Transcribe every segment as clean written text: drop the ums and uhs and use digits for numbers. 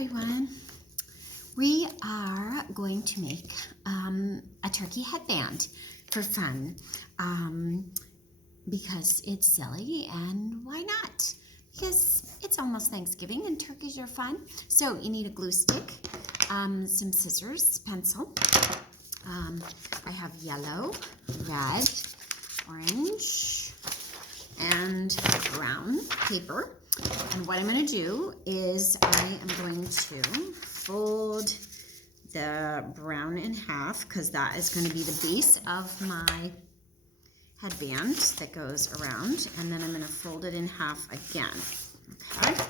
everyone. We are going to make a turkey headband for fun because it's silly, and why not? Because it's almost Thanksgiving and turkeys are fun. So you need a glue stick, some scissors, pencil. I have yellow, red, orange, and brown paper. And what I'm going to do is I am going to fold the brown in half, because that is going to be the base of my headband that goes around. And then I'm going to fold it in half again. Okay.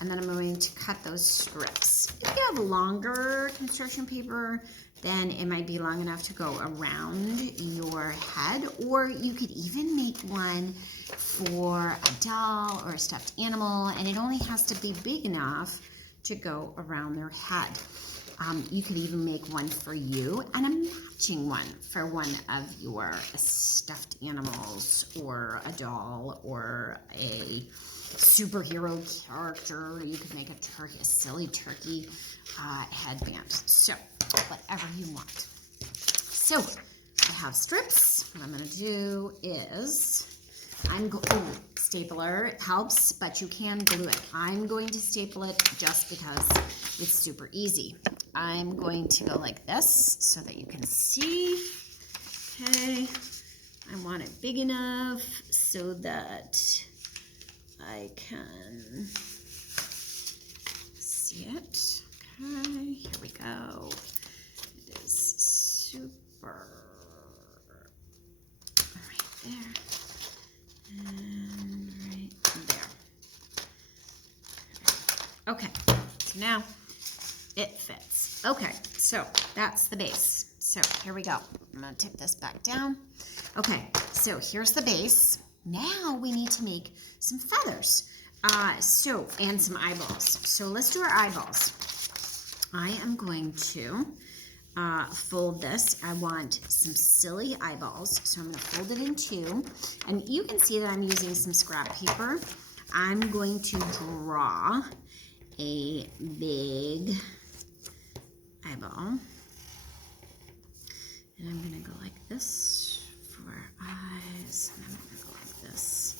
And then I'm going to cut those strips. If you have longer construction paper, then it might be long enough to go around your head, or you could even make one for a doll or a stuffed animal, and it only has to be big enough to go around their head. You could even make one for you and a matching one for one of your stuffed animals or a doll or a superhero character. You could make a silly turkey headband. So whatever you want. So I have strips. What I'm going to do is stapler helps, but you can glue it. I'm going to staple it just because it's super easy. I'm going to go like this so that you can see. Okay, I want it big enough so that I can see it. Okay, here we go. It is super right there and right there. Okay, so now it fits. Okay, so that's the base. So here we go. I'm gonna tip this back down. Okay, so here's the base. Now we need to make some feathers. And some eyeballs. So let's do our eyeballs. I am going to fold this. I want some silly eyeballs, so I'm going to fold it in two. And you can see that I'm using some scrap paper. I'm going to draw a big eyeball. And I'm going to go like this for our eyes. And I'm going to go like this.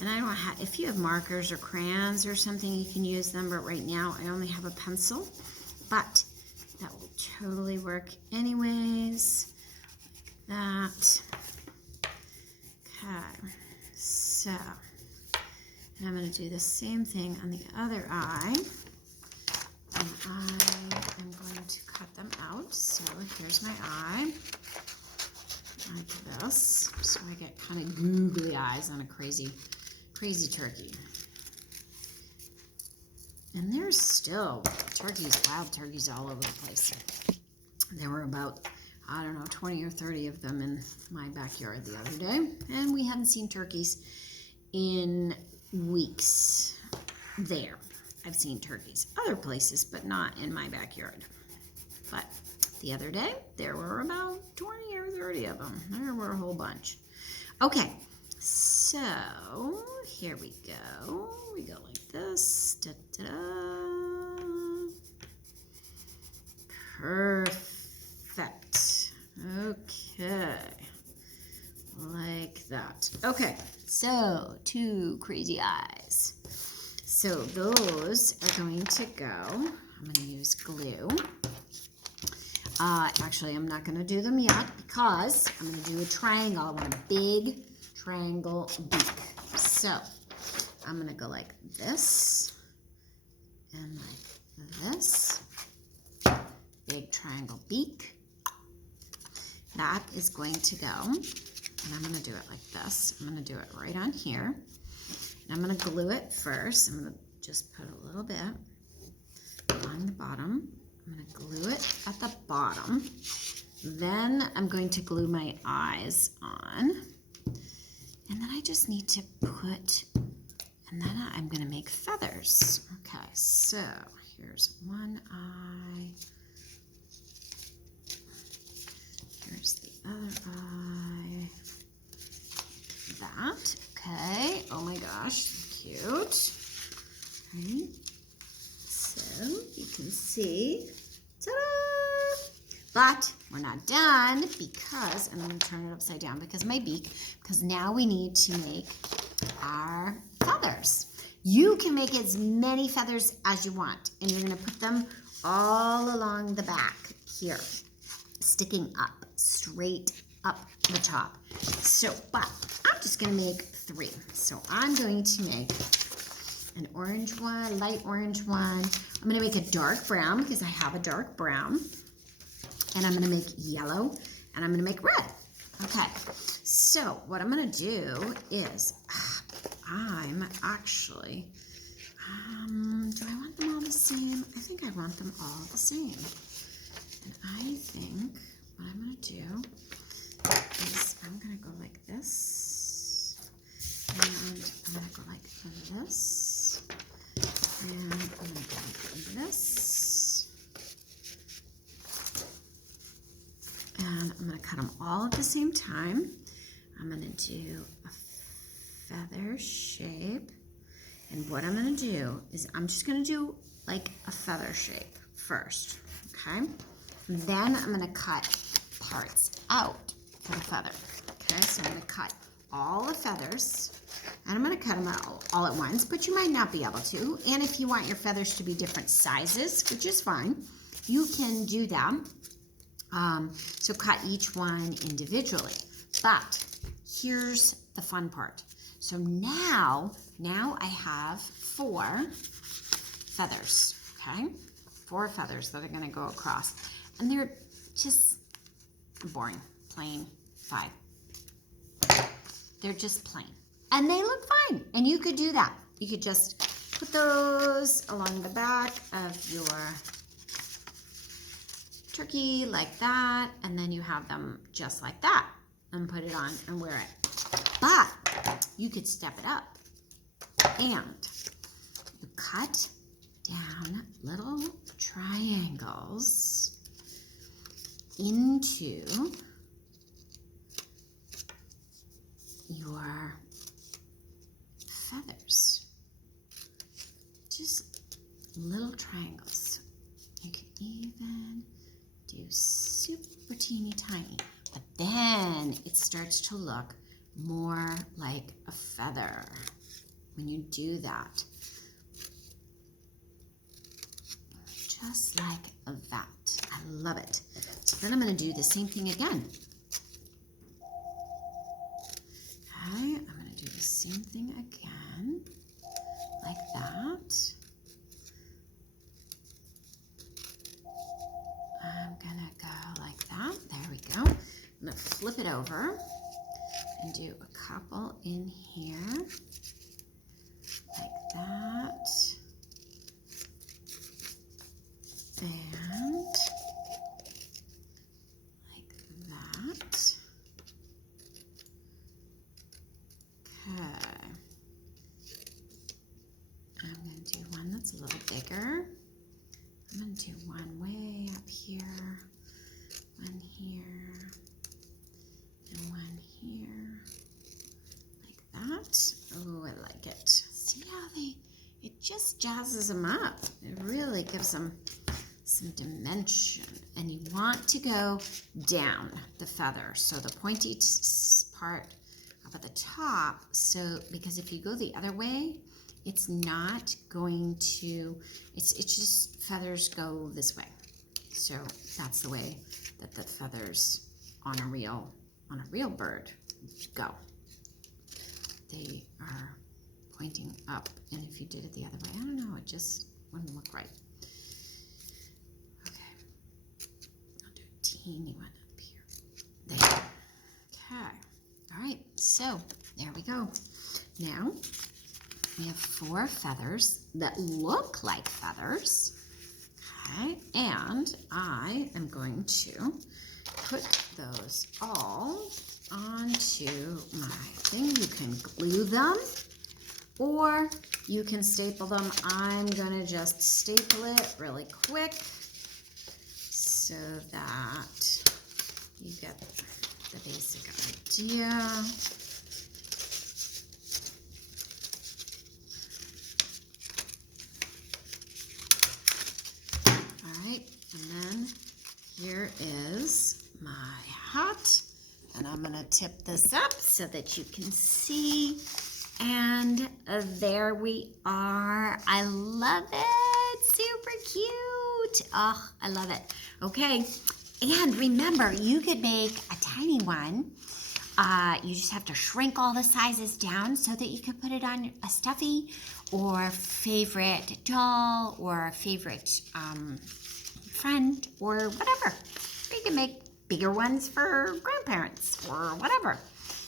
And I don't have, if you have markers or crayons or something, you can use them. But right now, I only have a pencil. But that will totally work anyways, like that. Okay, so, and I'm going to do the same thing on the other eye. And I am going to cut them out. So here's my eye, like this. So I get kind of googly eyes on a crazy turkey. And there's still wild turkeys all over the place. There were about, I don't know, 20 or 30 of them in my backyard the other day. And we haven't seen turkeys in weeks there. I've seen turkeys other places, but not in my backyard. But the other day, there were about 20 or 30 of them. There were a whole bunch. Okay, so here we go. We go like this. Da, da, da. Perfect. Okay. Like that. Okay, so 2 crazy eyes. So those are going to go. I'm going to use glue. Actually, I'm not going to do them yet because I'm going to do a triangle. I want a big triangle beak. So I'm going to go like this and like this. Big triangle beak. That is going to go, and I'm going to do it like this. I'm going to do it right on here. And I'm going to glue it first. I'm going to just put a little bit on the bottom. I'm going to glue it at the bottom. Then I'm going to glue my eyes on. And then I just need to put, and then I'm going to make feathers. Okay, so here's one eye. Here's the other eye. That, okay. Oh my gosh, cute. Right. So you can can see. Ta-da! But we're not done because, and I'm going to turn it upside down because of my beak, because now we need to make our feathers. You can make as many feathers as you want, and you're going to put them all along the back here, sticking up, straight up the top. So, but I'm just going to make 3. So I'm going to make an orange one, light orange one. I'm going to make a dark brown because I have a dark brown. And I'm going to make yellow, and I'm going to make red. Okay, so what I'm going to do is, I'm actually, do I want them all the same? I think I want them all the same. And I think what I'm going to do is I'm going to go like this, and I'm going to go like this, and I'm going to go like this. And I'm going to cut them all at the same time. I'm going to do a feather shape. And what I'm going to do is I'm just going to do like a feather shape first. Okay? Then I'm going to cut parts out for the feather. Okay? So I'm going to cut all the feathers. And I'm going to cut them out all at once. But you might not be able to. And if you want your feathers to be different sizes, which is fine, you can do that. So cut each one individually. But here's the fun part. So now I have 4 feathers, okay? 4 feathers that are gonna go across. And they're just boring, plain 5. They're just plain. And they look fine. And you could do that. You could just put those along the back of your turkey like that, and then you have them just like that and put it on and wear it. But you could step it up and you cut down little triangles into your feathers. Just little triangles. You can even do super teeny tiny, but then it starts to look more like a feather when you do that. Just like that. I love it. So then I'm going to do the same thing again. Okay, I'm going to do the same thing again, like that. I'm gonna go like that. There we go. I'm gonna flip it over and do a couple in here, like that, and like that. Okay. I'm gonna do one that's a little bigger. I'm going to do one way up here, one here, and one here, like that. Oh, I like it. See how it just jazzes them up. It really gives them some dimension. And you want to go down the feather, so the pointy part up at the top, so because if you go the other way, it's not going to, it's just feathers go this way. So that's the way that the feathers on a real bird go. They are pointing up, and if you did it the other way, I don't know, it just wouldn't look right. Okay, I'll do a teeny one up here. There. Okay. All right, so there we go. Now, we have 4 feathers that look like feathers, okay, and I am going to put those all onto my thing. You can glue them or you can staple them. I'm gonna just staple it really quick so that you get the basic idea. And then here is my hat. And I'm going to tip this up so that you can see. And there we are. I love it. Super cute. Oh, I love it. Okay. And remember, you could make a tiny one. You just have to shrink all the sizes down so that you can put it on a stuffy or favorite doll or a favorite friend or whatever. You can make bigger ones for grandparents or whatever.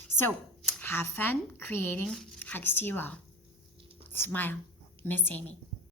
So have fun creating. Hugs to you all. Smile. Miss Amy.